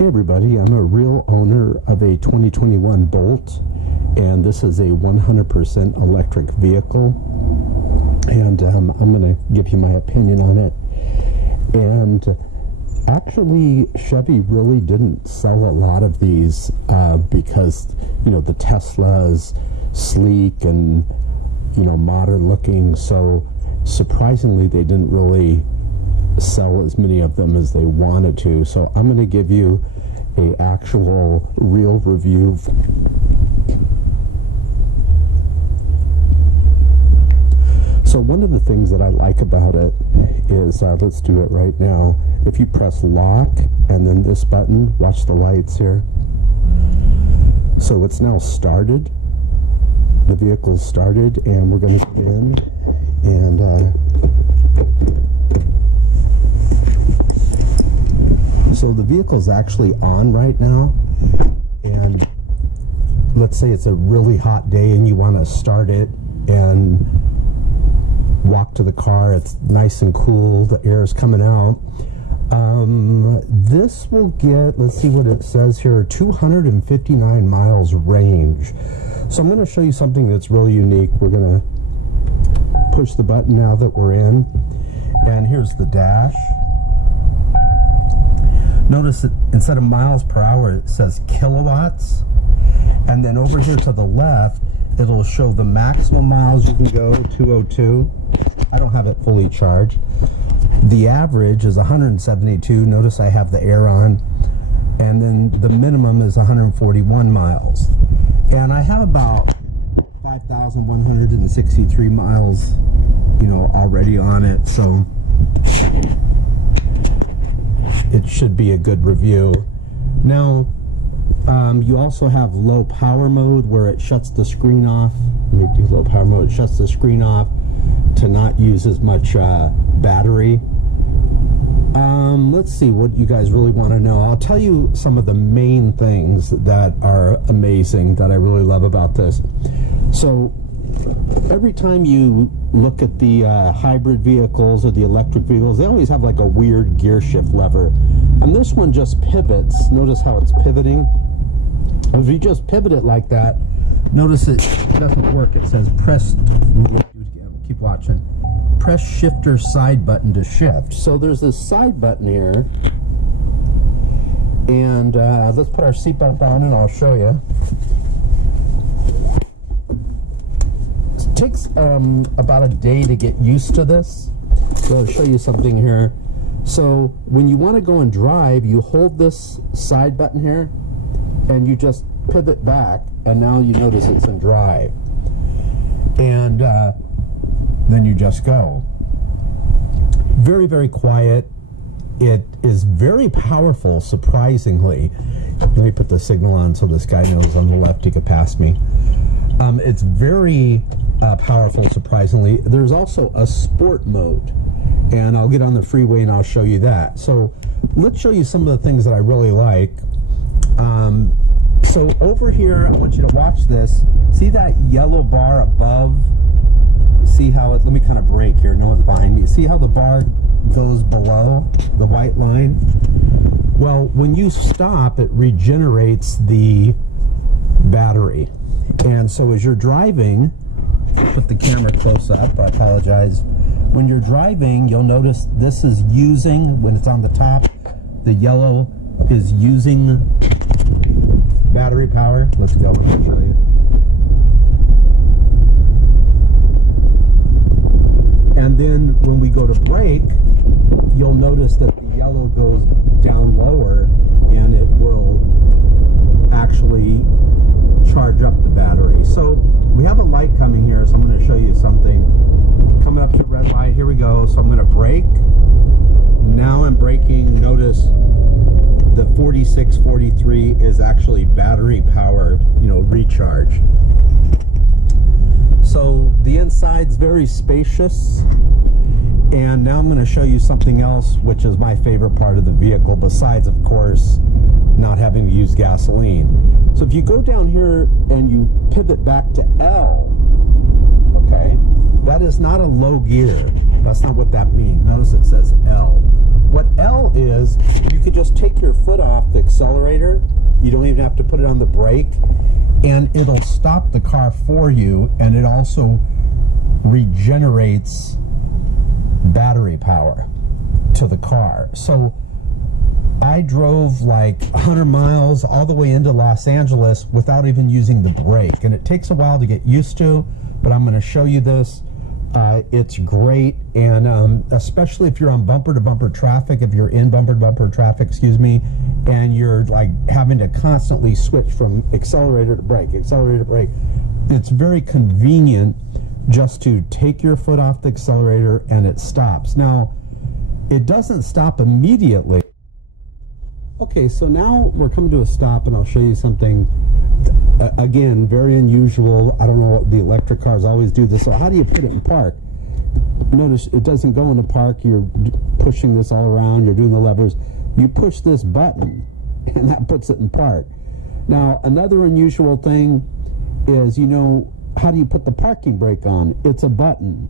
Hey everybody, I'm a real owner of a 2021 Bolt, and this is a 100% electric vehicle, and I'm going to give you my opinion on it. And actually, Chevy really didn't sell a lot of these because, you know, the Tesla is sleek and, you know, modern looking, so surprisingly they didn't really sell as many of them as they wanted to. So I'm going to give you a actual real review. So one of the things that I like about it is, let's do it right now. If you press lock and then this button, watch the lights here. So it's now started. The vehicle is started, and we're going to get in and so the vehicle's actually on right now, and let's say it's a really hot day and you want to start it and walk to the car. It's nice and cool, the air is coming out. This will get, let's see what it says here, 259 miles range. So I'm going to show you something that's really unique. We're going to push the button now that we're in, and here's the dash. Notice that instead of miles per hour, it says kilowatts. And then over here to the left, it'll show the maximum miles you can go, 202. I don't have it fully charged. The average is 172. Notice I have the air on. And then the minimum is 141 miles. And I have about 5,163 miles, you know, already on it. So it should be a good review. Now, you also have low power mode where it shuts the screen off. Let me do low power mode. It shuts the screen off to not use as much battery. Let's see what you guys really want to know. I'll tell you some of the main things that are amazing that I really love about this. So every time you look at the hybrid vehicles or the electric vehicles, they always have like a weird gear shift lever. And this one just pivots. Notice how it's pivoting. If you just pivot it like that, notice it doesn't work. It says press, keep watching, press shifter side button to shift. So there's this side button here. And let's put our seatbelt on and I'll show you. It takes about a day to get used to this. So I'll show you something here. So when you want to go and drive, you hold this side button here and you just pivot back, and now you notice it's in drive. And then you just go. Very, very quiet. It is very powerful, surprisingly. Let me put the signal on so this guy knows on the left he could pass me. It's very powerful, surprisingly. There's also a sport mode, and I'll get on the freeway and I'll show you that. So let's show you some of the things that I really like. So over here, I want you to watch this. See that yellow bar above? See how it, let me kind of brake here, no one's behind me. See how the bar goes below the white line? Well, when you stop, it regenerates the battery. And so as you're driving, put the camera close up, I apologize. When you're driving, you'll notice this is using, when it's on the top, the yellow is using battery power. Let's go, let me show you. And then when we go to brake, you'll notice that the yellow goes down lower and it will actually charge up the battery. So we have a light coming here, so I'm going to show you something. Coming up to the red light, here we go. So I'm going to brake. Now I'm braking. Notice the 4643 is actually battery power, you know, recharge. So the inside's very spacious. And now I'm going to show you something else, which is my favorite part of the vehicle, besides, of course, not having to use gasoline. So if you go down here and you pivot back to L, okay, that is not a low gear. That's not what that means. Notice it says L. what L is, you could just take your foot off the accelerator. You don't even have to put it on the brake, and it'll stop the car for you, and it also regenerates battery power to the car. So I drove like 100 miles all the way into Los Angeles without even using the brake, and it takes a while to get used to, but I'm going to show you this. It's great, and especially if you're on bumper-to-bumper traffic, if you're in bumper-to-bumper traffic, excuse me, and you're like having to constantly switch from accelerator to brake, it's very convenient just to take your foot off the accelerator and it stops. Now, it doesn't stop immediately. Okay, so now we're coming to a stop, and I'll show you something, again, very unusual. I don't know what the electric cars always do this. So how do you put it in park? Notice it doesn't go into park. You're pushing this all around. You're doing the levers. You push this button, and that puts it in park. Now, another unusual thing is, you know, how do you put the parking brake on? It's a button.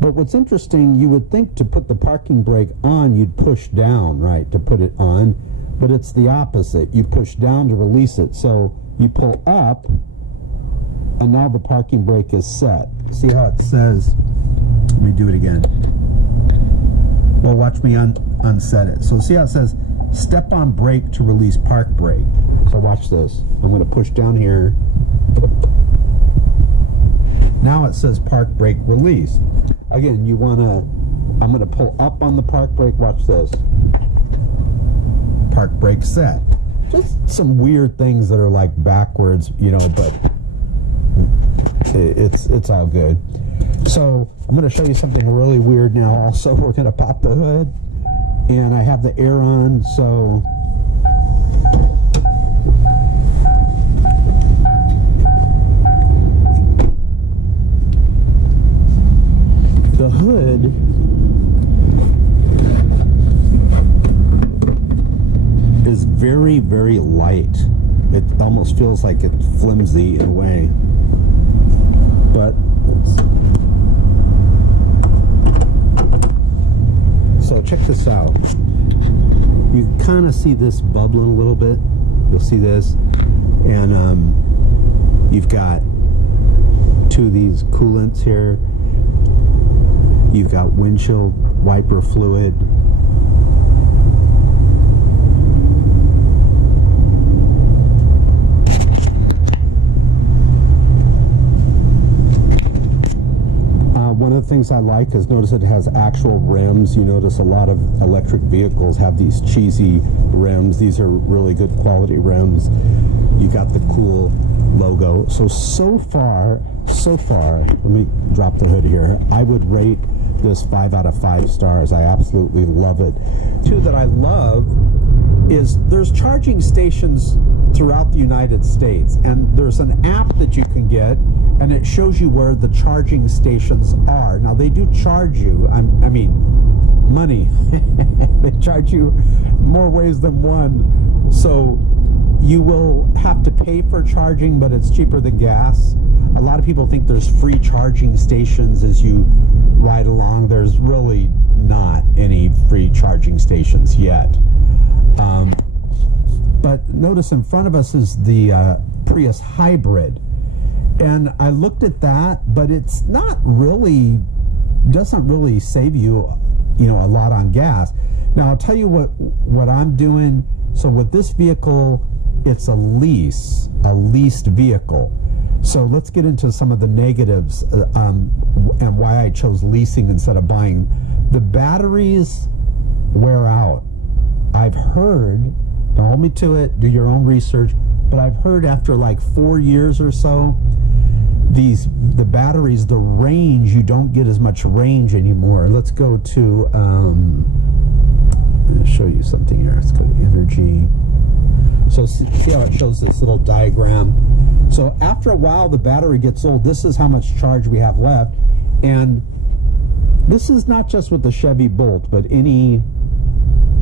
But what's interesting, you would think to put the parking brake on, you'd push down, right, to put it on. But it's the opposite. You push down to release it. So you pull up, and now the parking brake is set. See how it says, let me do it again. Well, watch me unset it. So see how it says, step on brake to release park brake. So watch this. I'm going to push down here. Now it says park brake release. Again, you want to, I'm going to pull up on the park brake. Watch this. Park brake set. Just some weird things that are like backwards, you know, but it's all good. So I'm going to show you something really weird now. Also, we're going to pop the hood, and I have the air on, so the hood is very, very light. It almost feels like it's flimsy in a way. But so check this out. You kind of see this bubbling a little bit. You'll see this, and you've got two of these coolants here. You've got windshield wiper fluid. One of the things I like is, notice it has actual rims. You notice a lot of electric vehicles have these cheesy rims. These are really good quality rims. You got the cool logo. So far, let me drop the hood here. I would rate this 5 out of 5 stars. I absolutely love it. Two that I love is there's charging stations throughout the United States, and there's an app that you can get, and it shows you where the charging stations are. Now, they do charge you, I mean, money. They charge you more ways than one. So you will have to pay for charging, but it's cheaper than gas. A lot of people think there's free charging stations as you ride along. There's really not any free charging stations yet. But notice in front of us is the Prius Hybrid. And I looked at that, but it's not really, doesn't really save you, you know, a lot on gas. Now, I'll tell you what I'm doing. So with this vehicle, it's a leased vehicle. So let's get into some of the negatives and why I chose leasing instead of buying. The batteries wear out. I've heard, don't hold me to it, do your own research, but I've heard after like 4 years or so, the batteries, the range, you don't get as much range anymore. Let's go to, I'll show you something here. Let's go to energy. So see how it shows this little diagram. So after a while, the battery gets old. This is how much charge we have left. And this is not just with the Chevy Bolt, but any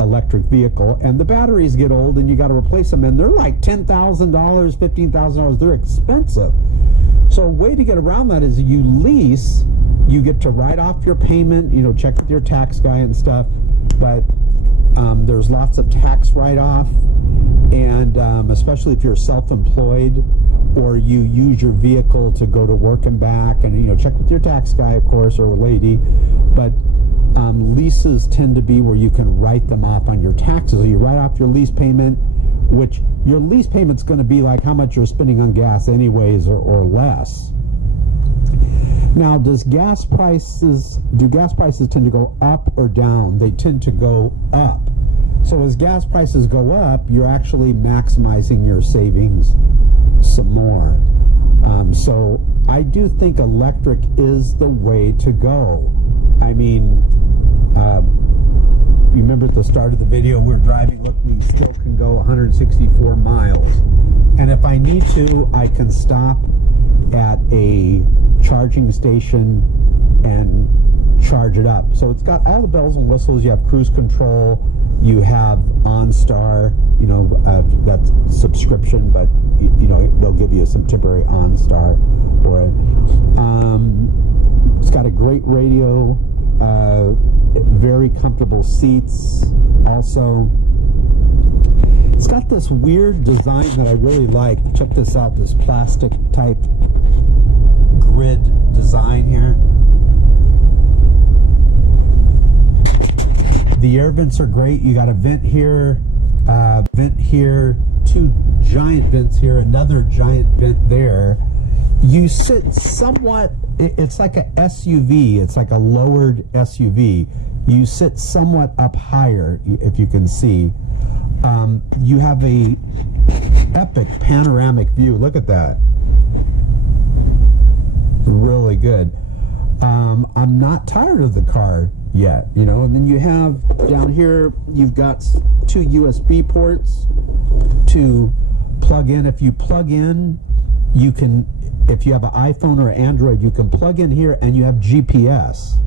electric vehicle. And the batteries get old, and you got to replace them. And they're like $10,000, $15,000. They're expensive. So a way to get around that is you lease. You get to write off your payment. You know, check with your tax guy and stuff. But There's lots of tax write-off, and especially if you're self-employed or you use your vehicle to go to work and back, and you know, check with your tax guy, of course, or lady. But leases tend to be where you can write them off on your taxes. So you write off your lease payment, which your lease payment's going to be like how much you're spending on gas anyways, or less. Now, do gas prices tend to go up or down? They tend to go up. So as gas prices go up, you're actually maximizing your savings some more. So I do think electric is the way to go. I mean, you remember at the start of the video, we were driving, look, we still can go 164 miles. And if I need to, I can stop at a charging station and charge it up. So it's got all the bells and whistles. You have cruise control, you have OnStar, you know, that's subscription, but you know, they'll give you some temporary OnStar for it. It's got a great radio, very comfortable seats also. It's got this weird design that I really like. Check this out, this plastic type grid design here. The air vents are great. You got a vent here, two giant vents here, another giant vent there. You sit somewhat, it's like a SUV, it's like a lowered SUV. You sit somewhat up higher, if you can see. You have a epic panoramic view. Look at that. Really good. I'm not tired of the car yet, you know. And then you have down here, you've got two USB ports to plug in. If you plug in, you can, if you have an iPhone or Android, you can plug in here and you have GPS.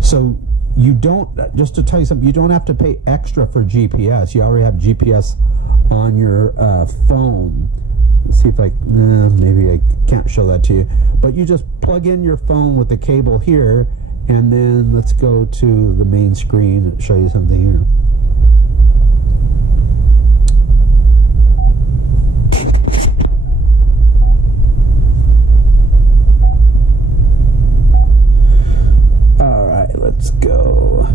So you don't, just to tell you something, you don't have to pay extra for GPS. You already have GPS on your phone. Let's see if I, maybe I can't show that to you. But you just plug in your phone with the cable here, and then let's go to the main screen and show you something here. All right, let's go.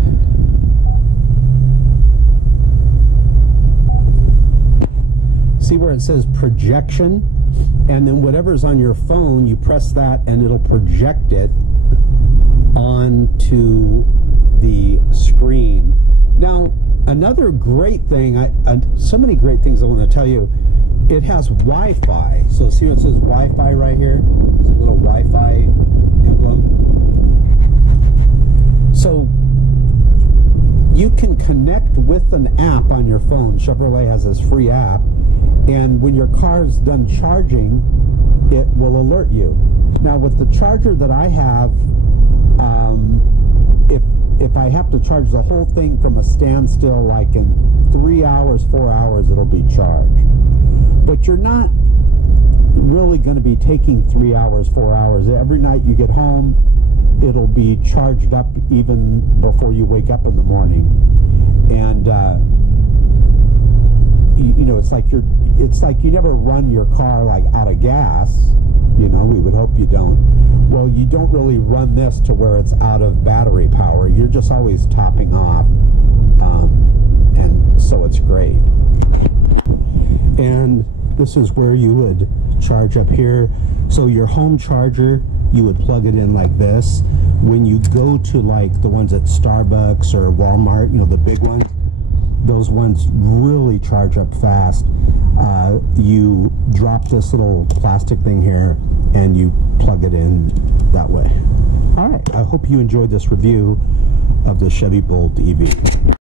See where it says projection? And then whatever's on your phone, you press that and it'll project it onto the screen. Now, another great thing, so many great things I want to tell you, it has Wi-Fi. So see what it says Wi-Fi right here? It's a little Wi-Fi emblem. So you can connect with an app on your phone. Chevrolet has this free app, and when your car's done charging, it will alert you. Now with the charger that I have, if I have to charge the whole thing from a standstill, like in 3 hours, 4 hours, it'll be charged. But you're not really going to be taking 3 hours, 4 hours. Every night you get home, it'll be charged up even before you wake up in the morning. And you know, it's like you never run your car like out of gas. You know, we would hope you don't. Well, you don't really run this to where it's out of battery power. You're just always topping off, and so it's great. And this is where you would charge up here. So your home charger, you would plug it in like this. When you go to like the ones at Starbucks or Walmart, you know, the big ones, those ones really charge up fast. You drop this little plastic thing here and you plug it in that way. All right, I hope you enjoyed this review of the Chevy Bolt EV.